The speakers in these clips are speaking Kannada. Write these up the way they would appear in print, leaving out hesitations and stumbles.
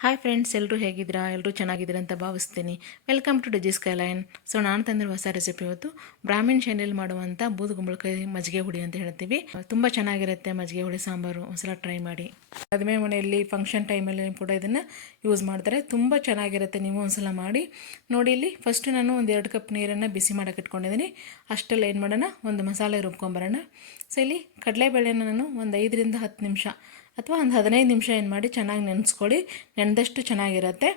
ಹಾಯ್ ಫ್ರೆಂಡ್ಸ್, ಎಲ್ಲರೂ ಹೇಗಿದ್ದೀರಾ? ಎಲ್ಲರೂ ಚೆನ್ನಾಗಿದ್ದೀರಾ ಅಂತ ಭಾವಿಸ್ತೀನಿ. Welcome to Digi Skyline. So ನಾನು ತಂದಿರುವ ಹೊಸ ರೆಸಿಪಿ ಇವತ್ತು ಬ್ರಾಹ್ಮಿನ್ ಶೈಲಿಯಲ್ಲಿ ಮಾಡುವಂಥ ಬೂದುಗುಂಬಳಕಾಯಿ ಮಜ್ಜಿಗೆ ಹುಳಿ ಅಂತ ಹೇಳ್ತೀವಿ. ತುಂಬ ಚೆನ್ನಾಗಿರುತ್ತೆ ಮಜ್ಜಿಗೆ ಹುಳಿ ಸಾಂಬಾರು. ಒಂದ್ಸಲ ಟ್ರೈ ಮಾಡಿ. ಮದುವೆ ಮನೆಯಲ್ಲಿ ಫಂಕ್ಷನ್ ಟೈಮಲ್ಲಿ ಕೂಡ ಇದನ್ನು ಯೂಸ್ ಮಾಡ್ತಾರೆ. ತುಂಬ ಚೆನ್ನಾಗಿರುತ್ತೆ. ನೀವು ಒಂದ್ಸಲ ಮಾಡಿ ನೋಡಿ. ಇಲ್ಲಿ ಫಸ್ಟ್ ನಾನು ಒಂದು 2 ಕಪ್ ನೀರನ್ನು ಬಿಸಿ ಮಾಡೋಕೆ ಇಟ್ಕೊಂಡಿದ್ದೀನಿ. ಅಷ್ಟರಲ್ಲಿ ಏನು ಮಾಡೋಣ, ಒಂದು ಮಸಾಲೆ ರುಬ್ಕೊಂಬರೋಣ. ಸೊ ಇಲ್ಲಿ ಕಡಲೆಬೇಳೆನ ನಾನು ಒಂದು 5ರಿಂದ 10 ನಿಮಿಷ ಅಥವಾ ಒಂದು 15 ನಿಮಿಷ ಏನು ಮಾಡಿ ಚೆನ್ನಾಗಿ ನೆನೆಸ್ಕೊಳ್ಳಿ. ನೆನೆದಷ್ಟು ಚೆನ್ನಾಗಿರುತ್ತೆ.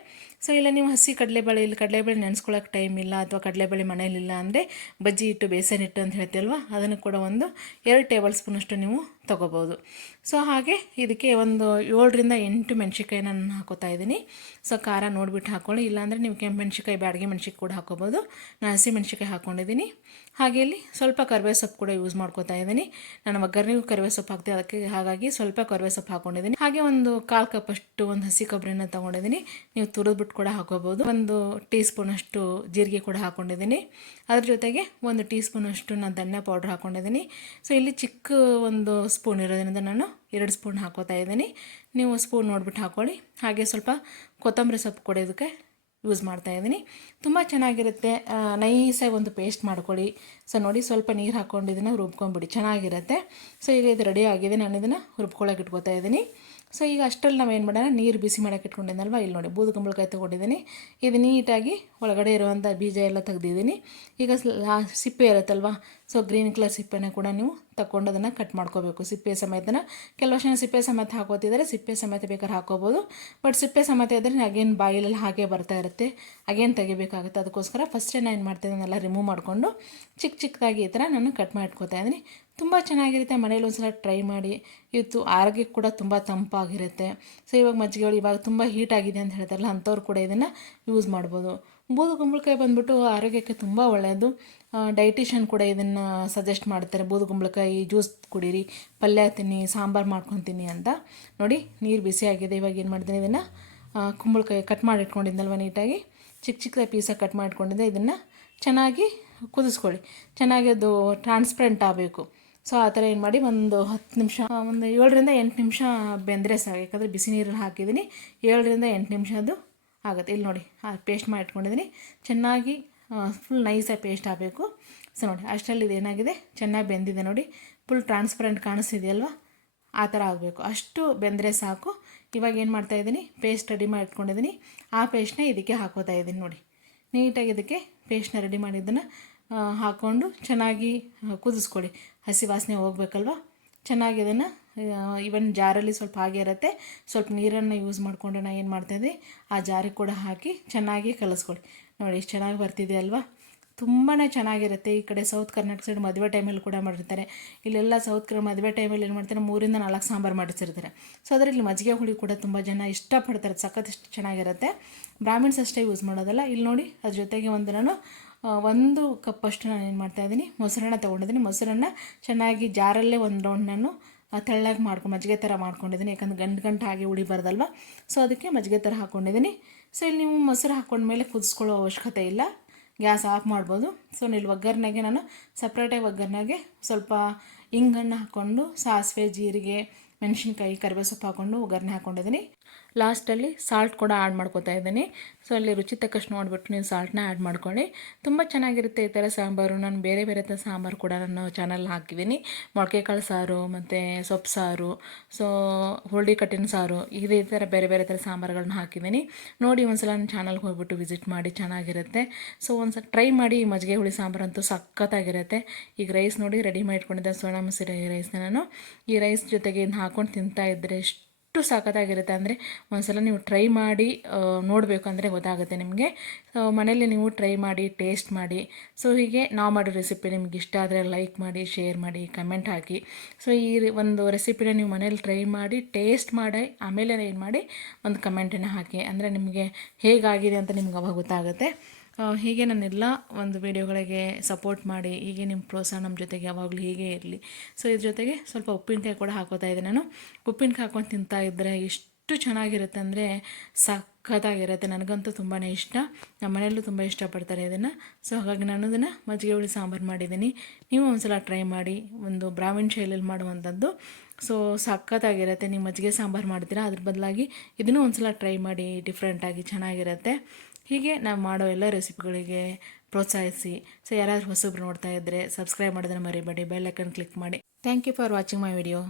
ಸೊ ಇಲ್ಲ ನೀವು ಹಸಿ ಕಡಲೆಬೇಳೆ, ಇಲ್ಲಿ ಕಡಲೆಬೇಳೆ ನೆನೆಸ್ಕೊಳ್ಳೋಕೆ ಟೈಮ್ ಇಲ್ಲ ಅಥವಾ ಕಡಲೆಬೇಳೆ ಮನೇಲಿಲ್ಲ ಅಂದರೆ ಬಜ್ಜಿ ಹಿಟ್ಟು, ಬೇಸನ್ ಹಿಟ್ಟು ಅಂತ ಹೇಳ್ತೀವಲ್ವ, ಅದನ್ನು ಕೂಡ ಒಂದು 2 ಟೇಬಲ್ ಸ್ಪೂನಷ್ಟು ನೀವು ತೊಗೋಬೋದು. ಸೊ ಹಾಗೆ ಇದಕ್ಕೆ ಒಂದು 7ರಿಂದ 8 ಮೆಣಸಿನ್ಕಾಯಿ ನಾನು ಹಾಕೋತಾ ಇದ್ದೀನಿ. ಸೊ ಖಾರ ನೋಡಿಬಿಟ್ಟು ಹಾಕ್ಕೊಳ್ಳಿ. ಇಲ್ಲಾಂದರೆ ನೀವು ಕೆಂಪು ಮೆಣಸಿನ್ಕಾಯಿ, ಬ್ಯಾಡಗಿ ಮೆಣಸಿನ್ಕಾಯಿ ಕೂಡ ಹಾಕೋಬೋದು. ನಾನು ಹಸಿ ಮೆಣಸಿನ್ಕಾಯಿ ಹಾಕ್ಕೊಂಡಿದ್ದೀನಿ. ಹಾಗೆ ಇಲ್ಲಿ ಸ್ವಲ್ಪ ಕರಿಬೇವು ಸೊಪ್ಪು ಕೂಡ ಯೂಸ್ ಮಾಡ್ಕೋತಾ ಇದ್ದೀನಿ. ನಾನು ಒಗ್ಗರಣೆಗೂ ಕರಿಬೇವು ಸೊಪ್ಪು ಹಾಕ್ತೀನಿ, ಅದಕ್ಕೆ ಹಾಗಾಗಿ ಸ್ವಲ್ಪ ಕರಿಬೇವು ಸೊಪ್ಪು ಹಾಕ್ಕೊಂಡಿದ್ದೀನಿ. ಹಾಗೆ ಒಂದು 1/4 ಕಪ್ ಅಷ್ಟು ಒಂದು ಹಸಿ ಕೊಬ್ಬರಿನ ತೊಗೊಂಡಿದ್ದೀನಿ. ನೀವು ತುರಿದ್ಬಿಟ್ಟು ಕೂಡ ಹಾಕೋಬೋದು. ಒಂದು ಟೀ ಸ್ಪೂನಷ್ಟು ಜೀರಿಗೆ ಕೂಡ ಹಾಕ್ಕೊಂಡಿದ್ದೀನಿ. ಅದ್ರ ಜೊತೆಗೆ ಒಂದು ಟೀ ಸ್ಪೂನಷ್ಟು ನಾನು ಧನಿಯಾ ಪೌಡ್ರ್ ಹಾಕ್ಕೊಂಡಿದ್ದೀನಿ. ಸೊ ಇಲ್ಲಿ ಚಿಕ್ಕ ಒಂದು ಸ್ಪೂನ್ ಇರೋದ್ರಿಂದ ನಾನು 2 ಸ್ಪೂನ್ ಹಾಕೋತಾ ಇದ್ದೀನಿ. ನೀವು ಸ್ಪೂನ್ ನೋಡಿಬಿಟ್ಟು ಹಾಕ್ಕೊಳ್ಳಿ. ಹಾಗೆ ಸ್ವಲ್ಪ ಕೊತ್ತಂಬರಿ ಸೊಪ್ಪು ಕೂಡ ಇದಕ್ಕೆ ಯೂಸ್ ಮಾಡ್ತಾಯಿದ್ದೀನಿ. ತುಂಬ ಚೆನ್ನಾಗಿರುತ್ತೆ. ನೈಸಾಗಿ ಒಂದು ಪೇಸ್ಟ್ ಮಾಡ್ಕೊಳ್ಳಿ. ಸೊ ನೋಡಿ, ಸ್ವಲ್ಪ ನೀರು ಹಾಕ್ಕೊಂಡು ಇದನ್ನು ರುಬ್ಕೊಂಬಿಡಿ, ಚೆನ್ನಾಗಿರುತ್ತೆ. ಸೊ ಈಗ ಇದು ರೆಡಿ ಆಗಿದೆ. ನಾನು ಇದನ್ನು ರುಬ್ಕೊಳ್ಳೋಕೆ ಇಟ್ಕೋತಾ ಇದ್ದೀನಿ. ಸೊ ಈಗ ಅಷ್ಟರಲ್ಲಿ ನಾವು ಏನು ಮಾಡೋಣ, ನೀರು ಬಿಸಿ ಮಾಡೋಕೆ ಇಟ್ಕೊಂಡಿದ್ದಲ್ವ, ಇಲ್ಲಿ ನೋಡಿ ಬೂದುಗುಂಬಳಕಾಯಿ ತೊಗೊಂಡಿದ್ದೀನಿ. ಇದು ನೀಟಾಗಿ ಒಳಗಡೆ ಇರುವಂಥ ಬೀಜ ಎಲ್ಲ ತೆಗ್ದಿದ್ದೀನಿ. ಈಗ ಸಿಪ್ಪೆ ಇರುತ್ತಲ್ವ, ಸೊ ಗ್ರೀನ್ ಕಲರ್ ಸಿಪ್ಪೆನ ಕೂಡ ನೀವು ತಗೊಂಡು ಅದನ್ನು ಕಟ್ ಮಾಡ್ಕೋಬೇಕು, ಸಿಪ್ಪೆ ಸಮೇತನ. ಕೆಲವು ಜನ ಸಿಪ್ಪೆ ಸಮೇತ ಹಾಕೋತಿದ್ದಾರೆ, ಸಿಪ್ಪೆ ಸಮೇತ ಬೇಕಾದ್ರೆ ಹಾಕೋಬೋದು. ಬಟ್ ಸಿಪ್ಪೆ ಸಮೇತ ಇದ್ದರೆ ಅಗೇನ್ ಬಾಯಿಲೆಲ್ಲ ಹಾಗೆ ಬರ್ತಾ ಇರುತ್ತೆ, ಅಗೇನ್ ತೆಗಿಬೇಕಾಗುತ್ತೆ. ಅದಕ್ಕೋಸ್ಕರ ಫಸ್ಟೇ ನಾನು ಏನು ಮಾಡ್ತಿದ್ದೀನೆಲ್ಲ ರಿಮೂವ್ ಮಾಡಿಕೊಂಡು ಚಿಕ್ಕದಾಗಿ ಈ ಥರ ನಾನು ಕಟ್ ಮಾಡಿ ಇಟ್ಕೋತಾ ಇದ್ದೀನಿ. ತುಂಬ ಚೆನ್ನಾಗಿರುತ್ತೆ. ಮನೇಲಿ ಒಂದ್ಸಲ ಟ್ರೈ ಮಾಡಿ. ಇವತ್ತು ಆರೋಗ್ಯಕ್ಕೆ ಕೂಡ ತುಂಬ ತಂಪಾಗಿರುತ್ತೆ. ಸೊ ಇವಾಗ ಮಜ್ಜಿಗೆ ಇವಾಗ ತುಂಬ ಹೀಟ್ ಆಗಿದೆ ಅಂತ ಹೇಳ್ತಾರಲ್ಲ, ಅಂಥವ್ರು ಕೂಡ ಇದನ್ನು ಯೂಸ್ ಮಾಡ್ಬೋದು. ಬೂದುಗುಂಬಳಕಾಯಿ ಬಂದ್ಬಿಟ್ಟು ಆರೋಗ್ಯಕ್ಕೆ ತುಂಬ ಒಳ್ಳೆಯದು. ಡೈಟಿಷಿಯನ್ ಕೂಡ ಇದನ್ನು ಸಜೆಸ್ಟ್ ಮಾಡ್ತಾರೆ, ಬೂದುಗುಂಬಳಕಾಯಿ ಜ್ಯೂಸ್ ಕುಡೀರಿ, ಪಲ್ಯ ತಿನ್ನಿ, ಸಾಂಬಾರು ಮಾಡ್ಕೊತೀನಿ ಅಂತ. ನೋಡಿ, ನೀರು ಬಿಸಿ ಆಗಿದೆ. ಇವಾಗ ಏನು ಮಾಡ್ತೀನಿ, ಇದನ್ನು ಕುಂಬಳಕಾಯಿ ಕಟ್ ಮಾಡಿ ಇಟ್ಕೊಂಡಿದ್ದಲ್ವ, ನೀಟಾಗಿ ಚಿಕ್ಕದಾಗಿ ಪೀಸಾಗಿ ಕಟ್ ಮಾಡಿಟ್ಕೊಂಡಿದ್ದೆ. ಇದನ್ನು ಚೆನ್ನಾಗಿ ಕುದಿಸ್ಕೊಳ್ಳಿ. ಚೆನ್ನಾಗಿ ಅದು ಟ್ರಾನ್ಸ್ಪರೆಂಟ್ ಆಗಬೇಕು. ಸೊ ಆ ಥರ ಏನು ಮಾಡಿ ಒಂದು 10 ನಿಮಿಷ, ಒಂದು 7ರಿಂದ 8 ನಿಮಿಷ ಬೆಂದರೆ ಸಾಕು. ಯಾಕಂದರೆ ಬಿಸಿ ನೀರಲ್ಲಿ ಹಾಕಿದ್ದೀನಿ. 7ರಿಂದ 8 ನಿಮಿಷ ಅದು ಆಗುತ್ತೆ. ಇಲ್ಲಿ ನೋಡಿ, ಪೇಸ್ಟ್ ಮಾಡಿ ಇಟ್ಕೊಂಡಿದ್ದೀನಿ. ಚೆನ್ನಾಗಿ ಫುಲ್ ನೈಸಾಗಿ ಪೇಸ್ಟ್ ಆಗಬೇಕು. ಸೊ ನೋಡಿ, ಅಷ್ಟರಲ್ಲಿ ಇದು ಏನಾಗಿದೆ, ಚೆನ್ನಾಗಿ ಬೆಂದಿದೆ. ನೋಡಿ, ಫುಲ್ ಟ್ರಾನ್ಸ್ಪರೆಂಟ್ ಕಾಣಿಸ್ತಿದೆಯಲ್ವ, ಆ ಥರ ಆಗಬೇಕು. ಅಷ್ಟು ಬೆಂದರೆ ಸಾಕು. ಇವಾಗ ಏನು ಮಾಡ್ತಾಯಿದ್ದೀನಿ, ಪೇಸ್ಟ್ ರೆಡಿ ಮಾಡಿ ಇಟ್ಕೊಂಡಿದ್ದೀನಿ. ಆ ಪೇಸ್ಟ್ನ ಇದಕ್ಕೆ ಹಾಕೋತಾ ಇದ್ದೀನಿ. ನೋಡಿ, ನೀಟಾಗಿ ಇದಕ್ಕೆ ಪೇಸ್ಟ್ನ ರೆಡಿ ಮಾಡಿದ್ದನ್ನು ಹಾಕ್ಕೊಂಡು ಚೆನ್ನಾಗಿ ಕುದಿಸ್ಕೊಳ್ಳಿ. ಹಸಿ ವಾಸನೆ ಹೋಗ್ಬೇಕಲ್ವ. ಚೆನ್ನಾಗಿ ಇದನ್ನು ಇವನ್ ಜಾರಲ್ಲಿ ಸ್ವಲ್ಪ ಹಾಗೆ ಇರುತ್ತೆ, ಸ್ವಲ್ಪ ನೀರನ್ನು ಯೂಸ್ ಮಾಡಿಕೊಂಡು ನಾನು ಏನು ಮಾಡ್ತಾಯಿದ್ದೆ, ಆ ಜಾರಿಗೆ ಕೂಡ ಹಾಕಿ ಚೆನ್ನಾಗಿ ಕಲಿಸ್ಕೊಳ್ಳಿ. ನೋಡಿ, ಎಷ್ಟು ಚೆನ್ನಾಗಿ ಬರ್ತಿದೆ ಅಲ್ವಾ, ತುಂಬಾ ಚೆನ್ನಾಗಿರುತ್ತೆ. ಈ ಕಡೆ ಸೌತ್ ಕರ್ನಾಟಕ ಸೈಡ್ ಮದುವೆ ಟೈಮಲ್ಲಿ ಕೂಡ ಮಾಡಿರ್ತಾರೆ. ಇಲ್ಲೆಲ್ಲ ಮದುವೆ ಟೈಮಲ್ಲಿ ಏನು ಮಾಡ್ತಾರೆ, 3ರಿಂದ 4 ಸಾಂಬಾರು ಮಾಡಿಸಿರ್ತಾರೆ. ಸೊ ಅದರಲ್ಲಿ ಮಜ್ಜಿಗೆ ಹುಳಿ ಕೂಡ ತುಂಬ ಜನ ಇಷ್ಟಪಡ್ತಾರೆ. ಸಖತ್ ಇಷ್ಟು ಚೆನ್ನಾಗಿರುತ್ತೆ. ಬ್ರಾಹ್ಮಿನ್ಸ್ ಅಷ್ಟೇ ಯೂಸ್ ಮಾಡೋದಲ್ಲ. ಇಲ್ಲಿ ನೋಡಿ, ಅದ್ರ ಜೊತೆಗೆ ನಾನು 1 ಕಪ್ಪಷ್ಟು ನಾನು ಏನು ಮಾಡ್ತಾಯಿದ್ದೀನಿ, ಮೊಸರನ್ನ ತೊಗೊಂಡಿದ್ದೀನಿ. ಮೊಸರನ್ನ ಚೆನ್ನಾಗಿ ಜಾರಲ್ಲೇ ಒಂದು ರೌಂಡ್ ನಾನು ತೆಳ್ಳಗೆ ಮಜ್ಜಿಗೆ ಥರ ಮಾಡ್ಕೊಂಡಿದ್ದೀನಿ. ಯಾಕಂದರೆ ಗಂಟು ಹಾಗೆ ಉಳಿಬಾರ್ದಲ್ವ. ಸೊ ಅದಕ್ಕೆ ಮಜ್ಜಿಗೆ ಥರ ಹಾಕ್ಕೊಂಡಿದ್ದೀನಿ. ಸೊ ಇಲ್ಲಿ ನೀವು ಮೊಸರು ಹಾಕ್ಕೊಂಡ್ಮೇಲೆ ಕುದಿಸ್ಕೊಳ್ಳೋ ಅವಶ್ಯಕತೆ ಇಲ್ಲ, ಗ್ಯಾಸ್ ಆಫ್ ಮಾಡ್ಬೋದು. ಸೊ ಇಲ್ಲಿ ಒಗ್ಗರಣೆಗೆ ನಾನು ಸಪ್ರೇಟಾಗಿ ಒಗ್ಗರಣೆಗೆ ಸ್ವಲ್ಪ ಇಂಗನ್ನು ಹಾಕ್ಕೊಂಡು ಸಾಸಿವೆ, ಜೀರಿಗೆ, ಮೆಣಸಿನ್ಕಾಯಿ, ಕರಿಬೇವು ಸೊಪ್ಪು ಹಾಕ್ಕೊಂಡು ಒಗ್ಗರಣೆ ಹಾಕ್ಕೊಂಡಿದ್ದೀನಿ. ಲಾಸ್ಟಲ್ಲಿ ಸಾಲ್ಟ್ ಕೂಡ ಆ್ಯಡ್ ಮಾಡ್ಕೊತಾ ಇದ್ದೀನಿ. ಸೊ ಅಲ್ಲಿ ರುಚಿ ತಕ್ಕಷ್ಟು ನೋಡಿಬಿಟ್ಟು ನೀವು ಸಾಲ್ಟನ್ನ ಆ್ಯಡ್ ಮಾಡ್ಕೊಳ್ಳಿ. ತುಂಬ ಚೆನ್ನಾಗಿರುತ್ತೆ ಈ ಥರ ಸಾಂಬಾರು. ನಾನು ಬೇರೆ ಬೇರೆ ಥರ ಸಾಂಬಾರು ಕೂಡ ನನ್ನ ಚಾನಲ್ ಹಾಕಿದ್ದೀನಿ. ಮೊಳಕೆ ಕಾಳು ಸಾರು ಮತ್ತು ಸೊಪ್ಪು ಸಾರು, ಸೊ ಹುರುಳಿ ಕಟ್ಟಿನ ಸಾರು, ಇದೇ ಥರ ಬೇರೆ ಬೇರೆ ಥರ ಸಾಂಬಾರುಗಳನ್ನ ಹಾಕಿದ್ದೀನಿ. ನೋಡಿ, ಒಂದ್ಸಲ ನನ್ನ ಚಾನಲ್ಗೆ ಹೋಗ್ಬಿಟ್ಟು ವಿಸಿಟ್ ಮಾಡಿ, ಚೆನ್ನಾಗಿರುತ್ತೆ. ಸೊ ಒಂದ್ಸಲ ಟ್ರೈ ಮಾಡಿ. ಈ ಮಜ್ಜಿಗೆ ಹುಳಿ ಸಾಂಬಾರು ಅಂತೂ ಸಖತ್ತಾಗಿರುತ್ತೆ. ಈಗ ರೈಸ್ ನೋಡಿ ರೆಡಿ ಮಾಡಿ ಇಟ್ಕೊಂಡಿದ್ದೆ, ಸೋನಾ ಮಸೂರಿ ರೈಸ್ನ ನಾನು ಈ ರೈಸ್ ಜೊತೆಗೆ ಇದನ್ನ ಹಾಕ್ಕೊಂಡು ತಿಂತಾ ಇದ್ದರೆ ಎಷ್ಟು ಸಖತ್ತಾಗಿರುತ್ತೆ ಅಂದರೆ ಒಂದ್ಸಲ ನೀವು ಟ್ರೈ ಮಾಡಿ ನೋಡಬೇಕು ಅಂದರೆ ಗೊತ್ತಾಗುತ್ತೆ ನಿಮಗೆ. ಸೊ ಮನೇಲಿ ನೀವು ಟ್ರೈ ಮಾಡಿ, ಟೇಸ್ಟ್ ಮಾಡಿ. ಸೊ ಹೀಗೆ ನಾವು ಮಾಡೋ ರೆಸಿಪಿ ನಿಮ್ಗೆ ಇಷ್ಟ ಆದರೆ ಲೈಕ್ ಮಾಡಿ, ಶೇರ್ ಮಾಡಿ, ಕಮೆಂಟ್ ಹಾಕಿ. ಸೊ ಈ ಒಂದು ರೆಸಿಪಿನ ನೀವು ಮನೇಲಿ ಟ್ರೈ ಮಾಡಿ, ಟೇಸ್ಟ್ ಮಾಡಿ, ಆಮೇಲೆ ಏನು ಮಾಡಿ ಒಂದು ಕಮೆಂಟನ್ನು ಹಾಕಿ. ಅಂದರೆ ನಿಮಗೆ ಹೇಗಾಗಿದೆ ಅಂತ ನಿಮ್ಗೆ ಅವಾಗ ಗೊತ್ತಾಗುತ್ತೆ. ಹೀಗೆ ನನ್ನೆಲ್ಲ ಒಂದು ವೀಡಿಯೋಗಳಿಗೆ ಸಪೋರ್ಟ್ ಮಾಡಿ, ಹೀಗೆ ನಿಮ್ಮ ಪ್ರೋತ್ಸಾಹ ನಮ್ಮ ಜೊತೆಗೆ ಯಾವಾಗಲೂ ಹೀಗೆ ಇರಲಿ. ಸೊ ಇದ್ರ ಜೊತೆಗೆ ಸ್ವಲ್ಪ ಉಪ್ಪಿನಕಾಯಿ ಕೂಡ ಹಾಕೋತಾ ಇದ್ದೆ ನಾನು. ಉಪ್ಪಿನಕಾಯಿ ಹಾಕ್ಕೊಂಡು ತಿಂತಾ ಇದ್ದರೆ ಎಷ್ಟು ಚೆನ್ನಾಗಿರುತ್ತೆ ಅಂದರೆ ಸಖತ್ತಾಗಿರುತ್ತೆ. ನನಗಂತೂ ತುಂಬಾ ಇಷ್ಟ, ನಮ್ಮ ಮನೆಯಲ್ಲೂ ತುಂಬ ಇಷ್ಟಪಡ್ತಾರೆ ಇದನ್ನು. ಸೊ ಹಾಗಾಗಿ ನಾನು ಇದನ್ನು ಮಜ್ಜಿಗೆ ಹುಳಿ ಸಾಂಬಾರು ಮಾಡಿದ್ದೀನಿ. ನೀವು ಒಂದ್ಸಲ ಟ್ರೈ ಮಾಡಿ. ಒಂದು ಬ್ರಾಹ್ಮಿನ್ ಶೈಲಿಯಲ್ಲಿ ಮಾಡುವಂಥದ್ದು ಸೊ ಸಖತ್ತಾಗಿರುತ್ತೆ. ನೀವು ಮಜ್ಜಿಗೆ ಸಾಂಬಾರು ಮಾಡ್ತೀರಾ, ಅದ್ರ ಬದಲಾಗಿ ಇದನ್ನೂ ಒಂದ್ಸಲ ಟ್ರೈ ಮಾಡಿ, ಡಿಫ್ರೆಂಟಾಗಿ ಚೆನ್ನಾಗಿರುತ್ತೆ. ಹೀಗೆ ನಾವು ಮಾಡೋ ಎಲ್ಲ ರೆಸಿಪಿಗಳಿಗೆ ಪ್ರೋತ್ಸಾಹಿಸಿ. ಸೊ ಯಾರಾದರೂ ಹೊಸಬ್ರು ನೋಡ್ತಾ ಇದ್ದರೆ ಸಬ್ಸ್ಕ್ರೈಬ್ ಮಾಡೋದನ್ನು ಮರಿಬೇಡಿ, ಬೆಲ್ ಐಕನ್ ಕ್ಲಿಕ್ ಮಾಡಿ. Thank you for watching my video.